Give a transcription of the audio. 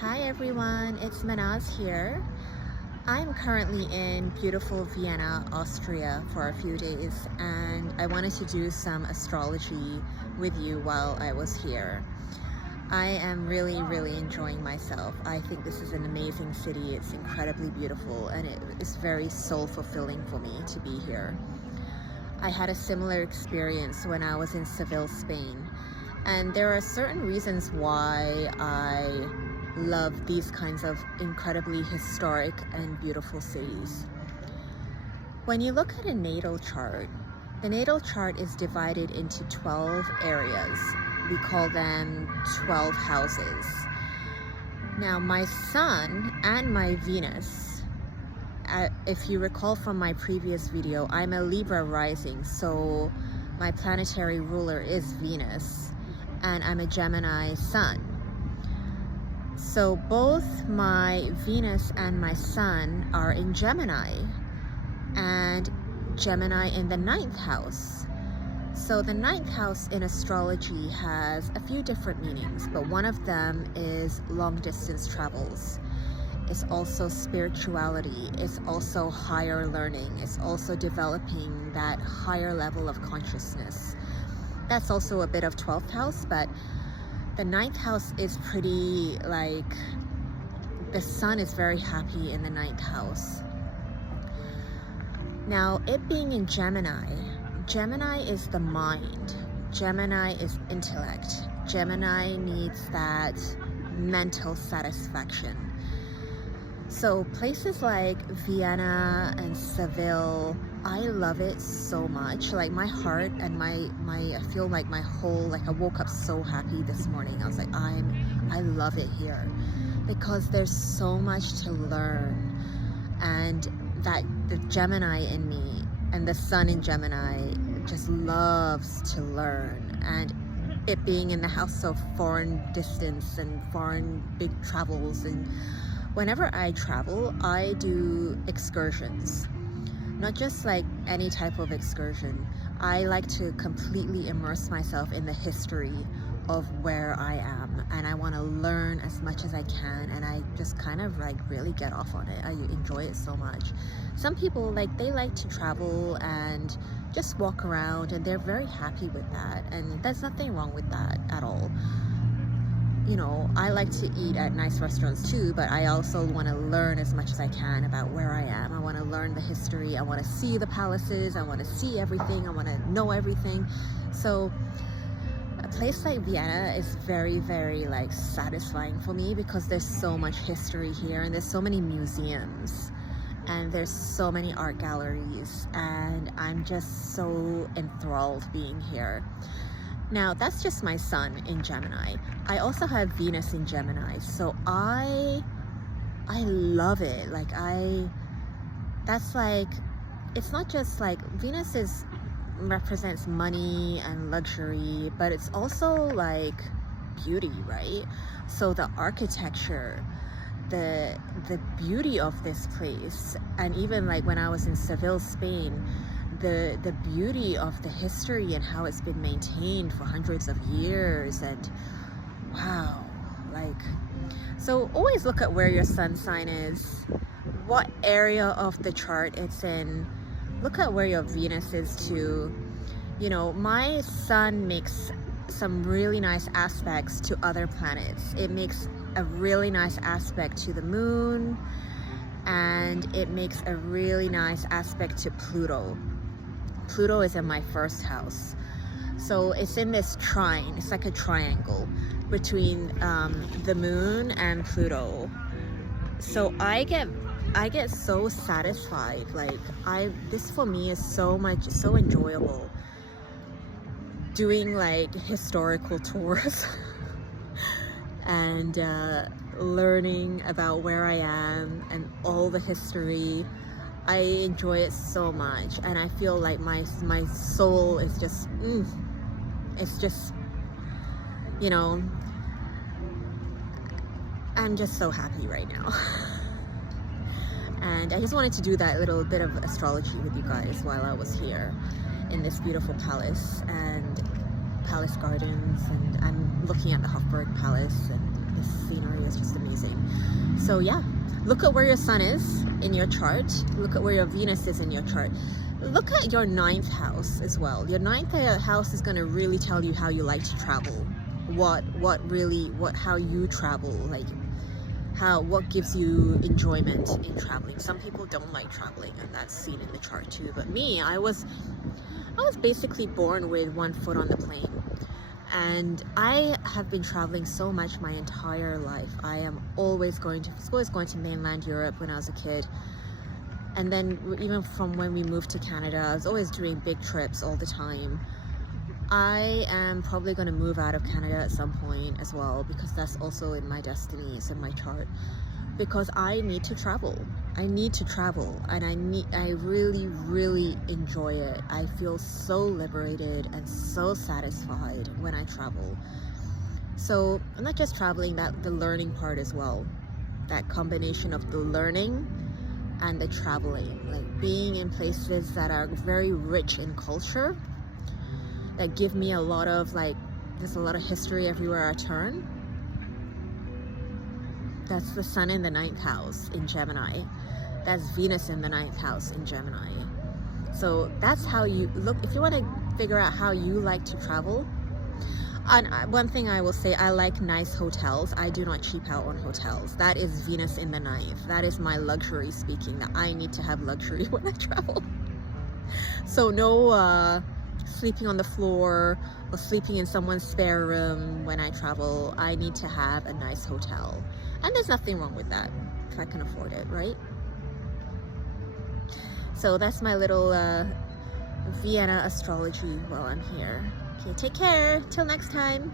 Hi everyone, it's Manaz here. I'm currently in beautiful Vienna, Austria for a few days, and I wanted to do some astrology with you while I was here. I am really enjoying myself. I think this is an amazing city. It's incredibly beautiful and it is very soul fulfilling for me to be here. I had a similar experience when I was in Seville, Spain, and there are certain reasons why I love these kinds of incredibly historic and beautiful cities. When you look at a natal chart, the natal chart is divided into 12 areas. We call them 12 houses. Now, my Sun and my Venus, if you recall from my previous video, I'm a Libra rising, so my planetary ruler is Venus, and I'm a Gemini Sun. So both my Venus and my Sun are in Gemini, and Gemini in the 9th house. So the 9th house in astrology has a few different meanings, but one of them is long distance travels. It's also spirituality, it's also higher learning, it's also developing that higher level of consciousness. That's also a bit of 12th house, but the 9th house is pretty, like, the Sun is very happy in the 9th house. Now, it being in Gemini, Gemini is the mind. Gemini is intellect. Gemini needs that mental satisfaction. So places like Vienna and Seville, I love it so much. Like my heart and I feel like my whole, like I woke up so happy this morning. I was like, I love it here because there's so much to learn, and that the Gemini in me and the Sun in Gemini just loves to learn. And it being in the house of foreign distance and foreign big travels, and whenever I travel, I do excursions. Not just like any type of excursion. I like to completely immerse myself in the history of where I am, and I want to learn as much as I can, and I just kind of like really get off on it. I enjoy it so much. Some people, like, they like to travel and just walk around, and they're very happy with that, and there's nothing wrong with that at all. You know, I like to eat at nice restaurants too, but I also want to learn as much as I can about where I am. I want to learn the history. I want to see the palaces. I want to see everything. I want to know everything. So a place like Vienna is very like satisfying for me because there's so much history here, and there's so many museums, and there's so many art galleries, and I'm just so enthralled being here. Now, that's just my Sun in Gemini. I also have Venus in Gemini, so I love it. Like, that's like, it's not just like, Venus represents money and luxury, but it's also like beauty, right? So the architecture, the beauty of this place, and even like when I was in Seville, Spain, the beauty of the history and how it's been maintained for hundreds of years, and wow, like, so always look at where your sun sign is, what area of the chart it's in. Look at where your Venus is too. You know, my Sun makes some really nice aspects to other planets. It makes a really nice aspect to the moon, and it makes a really nice aspect to Pluto. Pluto is in my 1st house. So it's in this trine, it's like a triangle between the moon and Pluto. So I get so satisfied. Like, this for me is so enjoyable. Doing like historical tours and learning about where I am and all the history. I enjoy it so much, and I feel like my soul is just, it's just, you know, I'm just so happy right now. And I just wanted to do that little bit of astrology with you guys while I was here in this beautiful palace and palace gardens, and I'm looking at the Hofburg Palace, and the scenery is just amazing. So yeah, look at where your sun is in your chart. Look at where your Venus is in your chart. Look at your 9th house as well. Your 9th house is going to really tell you how you like to travel. How you travel, like what gives you enjoyment in traveling. Some people don't like traveling, and that's seen in the chart too. But me, I was basically born with one foot on the plane. And I have been traveling so much my entire life. I was always going to mainland Europe when I was a kid. And then even from when we moved to Canada, I was always doing big trips all the time. I am probably going to move out of Canada at some point as well, because that's also in my destiny, it's in my chart. Because I need to travel. I need to travel, and I really, really enjoy it. I feel so liberated and so satisfied when I travel. So I'm not just traveling, the learning part as well. That combination of the learning and the traveling, like being in places that are very rich in culture, that give me a lot of there's a lot of history everywhere I turn. That's the sun in the 9th house in Gemini. That's Venus in the 9th house in Gemini. So that's how you look. If you want to figure out how you like to travel, and one thing I will say, I like nice hotels. I do not cheap out on hotels. That is Venus in the 9th. That is my luxury speaking, that I need to have luxury when I travel. So no sleeping on the floor or sleeping in someone's spare room when I travel. I need to have a nice hotel. And there's nothing wrong with that if I can afford it, right? So that's my little Vienna astrology while I'm here. Okay, take care. Till next time.